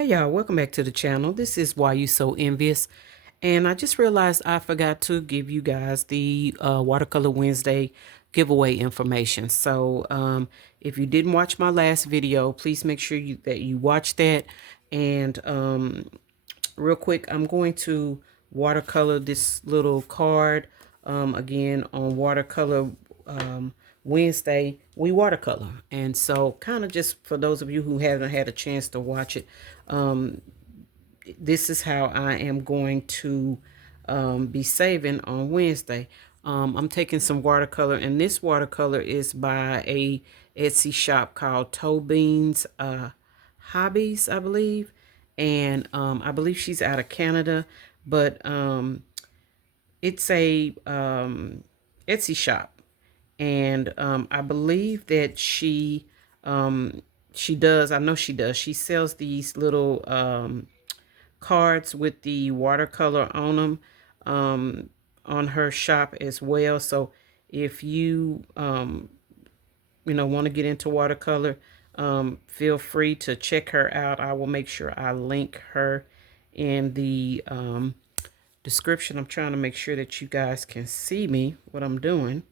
Hey y'all, welcome back to the channel. This is Why You So Envious. And I just realized I forgot to give you guys the Watercolor Wednesday giveaway information. So if you didn't watch my last video, please make sure that you watch that. And real quick, I'm going to watercolor this little card again on Watercolor Wednesday. We watercolor, and so kind of just for those of you who haven't had a chance to watch it, this is how I am going to be saving on Wednesday. I'm taking some watercolor, and this watercolor is by a Etsy shop called Toe Beans Hobbies, I believe. And I believe she's out of Canada, but it's a Etsy shop. And I believe that she does, I know she does, she sells these little cards with the watercolor on them on her shop as well. So if you want to get into watercolor, feel free to check her out. I will make sure I link her in the description. I'm trying to make sure that you guys can see me, what I'm doing.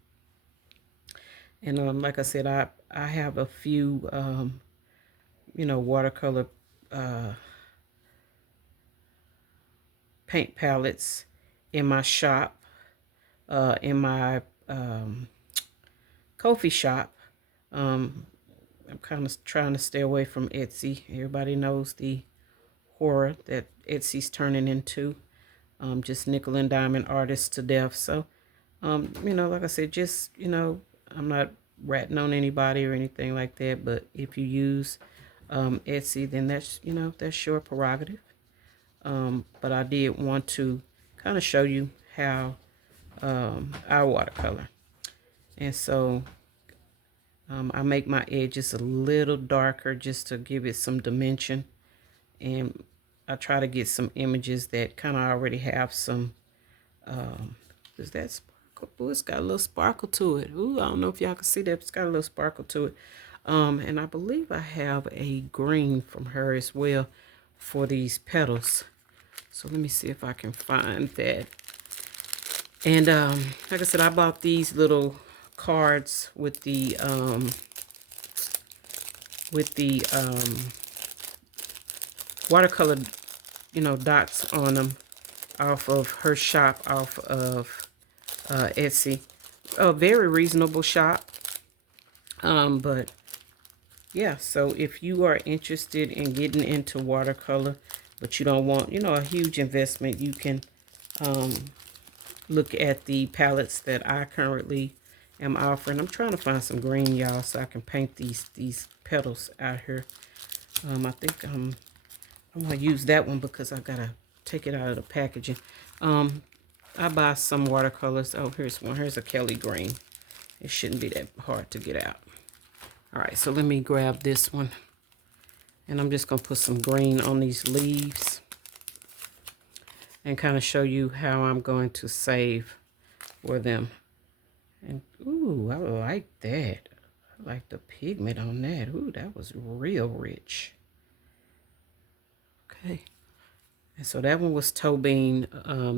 And like I said, I have a few watercolor paint palettes in my shop, in my Ko-fi shop. I'm kind of trying to stay away from Etsy. Everybody knows the horror that Etsy's turning into. Just nickel and diamond artists to death. So, like I said, just, I'm not ratting on anybody or anything like that. But if you use Etsy, then that's your prerogative. But I did want to kind of show you how I watercolor. And so I make my edges a little darker just to give it some dimension. And I try to get some images that kind of already have some, is that sparkle? Ooh, it's got a little sparkle to it. Ooh, I don't know if y'all can see that, but it's got a little sparkle to it. And I believe I have a green from her as well for these petals. So let me see if I can find that. And like I said, I bought these little cards with the watercolor, dots on them off of her shop, off of Etsy. A very reasonable shop. But yeah, so if you are interested in getting into watercolor, but you don't want, a huge investment, you can look at the palettes that I currently am offering. I'm trying to find some green, y'all, so I can paint these petals out here. I think I'm going to use that one because I got to take it out of the packaging. I buy some watercolors. Oh, here's one. Here's a Kelly green. It shouldn't be that hard to get out. All right, so let me grab this one. And I'm just going to put some green on these leaves and kind of show you how I'm going to save for them. And, ooh, I like that. I like the pigment on that. Ooh, that was real rich. Okay. And so that one was Toe Bean.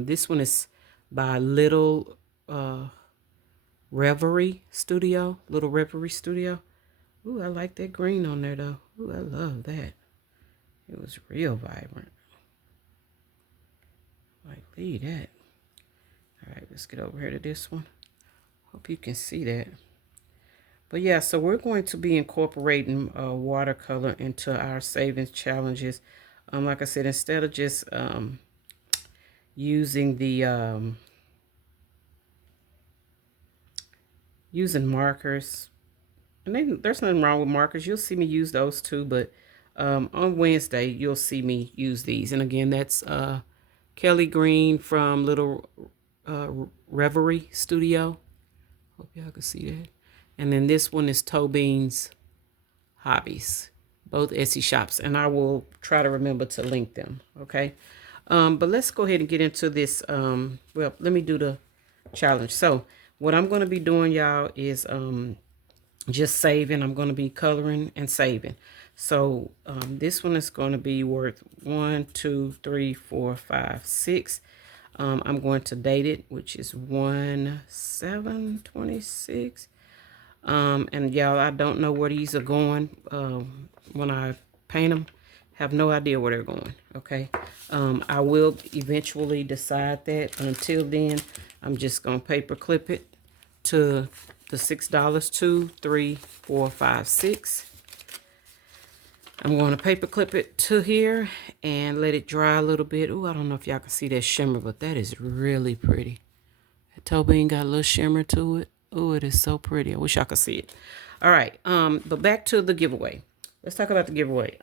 This one is by Little Reverie Studio. Little Reverie Studio. Ooh, I like that green on there, though. Ooh, I love that. It was real vibrant. Like, leave that. All right, let's get over here to this one. Hope you can see that. But yeah, so we're going to be incorporating watercolor into our savings challenges. Like I said, instead of just using the using markers, and then there's nothing wrong with markers. You'll see me use those too, but on Wednesday you'll see me use these. And again, that's Kelly Green from Little Reverie Studio. Hope y'all can see that. And then this one is Toe Beans Hobbies, both Etsy shops, and I will try to remember to link them. Okay, but let's go ahead and get into this. Well, let me do the challenge. So what I'm going to be doing, y'all, is just saving. I'm going to be coloring and saving. So this one is going to be worth 1, 2, 3, 4, 5, 6. I'm going to date it, which is 1/7/26. And y'all, I don't know where these are going when I paint them. Have no idea where they're going. Okay. I will eventually decide that, but until then, I'm just gonna paper clip it to the $6. 2, 3, 4, 5, 6. I'm going to paper clip it to here and let it dry a little bit. Oh, I don't know if y'all can see that shimmer, but that is really pretty. That toe bean got a little shimmer to it. Oh, it is so pretty. I wish I could see it. All right. But back to the giveaway. Let's talk about the giveaway.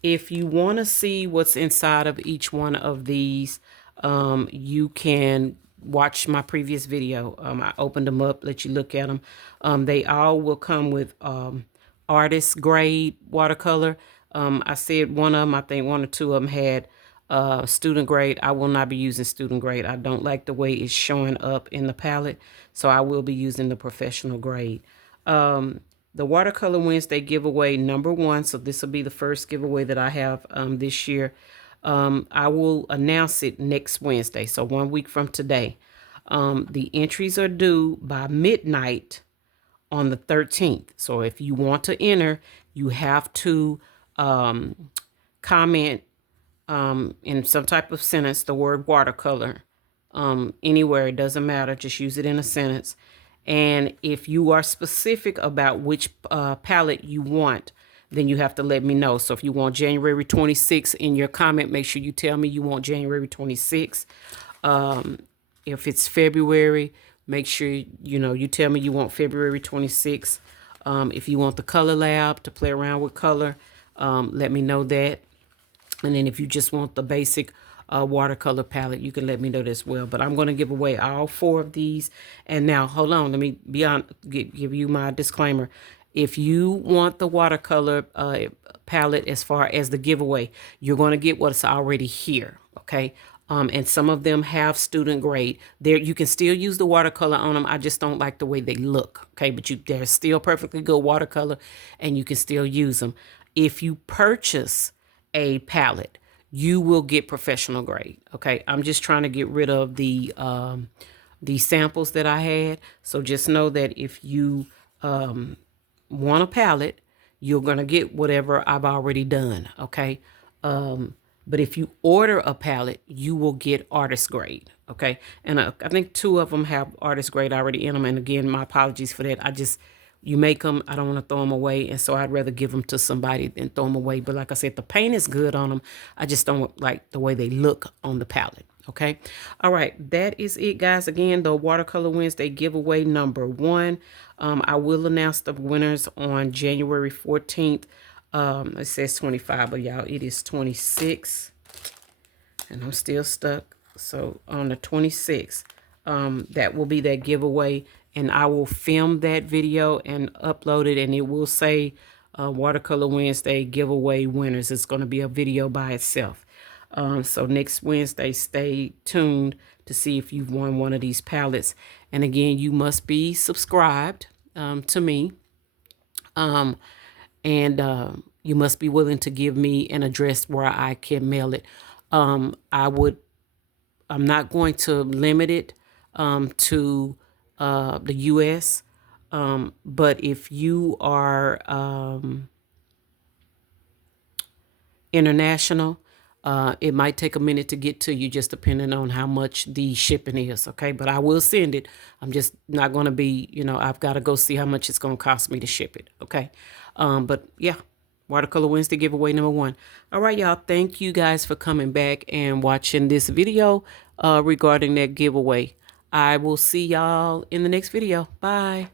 If you want to see what's inside of each one of these, you can watch my previous video. I opened them up, let you look at them. They all will come with artist grade watercolor. I said one of them, I think one or two of them had student grade. I will not be using student grade. I don't like the way it's showing up in the palette, so I will be using the professional grade. The Watercolor Wednesday giveaway #1, so this will be the first giveaway that I have this year. I will announce it next Wednesday, so 1 week from today. The entries are due by midnight on the 13th. So if you want to enter, you have to comment in some type of sentence the word watercolor anywhere. It doesn't matter. Just use it in a sentence. And if you are specific about which palette you want, then you have to let me know. So if you want January 26th in your comment, make sure you tell me you want January 26th. If it's February, make sure you tell me you want February 26th. If you want the color lab to play around with color, let me know that. And then if you just want the basic watercolor palette, you can let me know that as well. But I'm going to give away all 4 of these. And now, hold on, let me give you my disclaimer. If you want the watercolor palette as far as the giveaway, you're going to get what's already here, okay? And some of them have student grade. There, you can still use the watercolor on them. I just don't like the way they look, okay? But they're still perfectly good watercolor, and you can still use them. If you purchase a palette, you will get professional grade, okay? I'm just trying to get rid of the samples that I had. So just know that if you want a palette, you're going to get whatever I've already done, okay? But if you order a palette, you will get artist grade, okay? And I think 2 of them have artist grade already in them. And again, my apologies for that. You make them, I don't want to throw them away. And so I'd rather give them to somebody than throw them away. But like I said, the paint is good on them. I just don't like the way they look on the palette, okay? All right, that is it, guys. Again, the Watercolor Wednesday giveaway #1. I will announce the winners on January 14th. It says 25, but y'all, it is 26, and I'm still stuck. So on the 26th, that will be that giveaway, and I will film that video and upload it, and it will say Watercolor Wednesday giveaway winners. It's going to be a video by itself. So next Wednesday, stay tuned to see if you've won one of these palettes. And again, you must be subscribed to me. And you must be willing to give me an address where I can mail it. I'm not going to limit it to the U.S., but if you are international, it might take a minute to get to you, just depending on how much the shipping is, okay? But I will send it. I'm just not going to be, I've got to go see how much it's going to cost me to ship it, okay? But yeah, Watercolor Wednesday giveaway #1. All right, y'all. Thank you guys for coming back and watching this video regarding that giveaway. I will see y'all in the next video. Bye.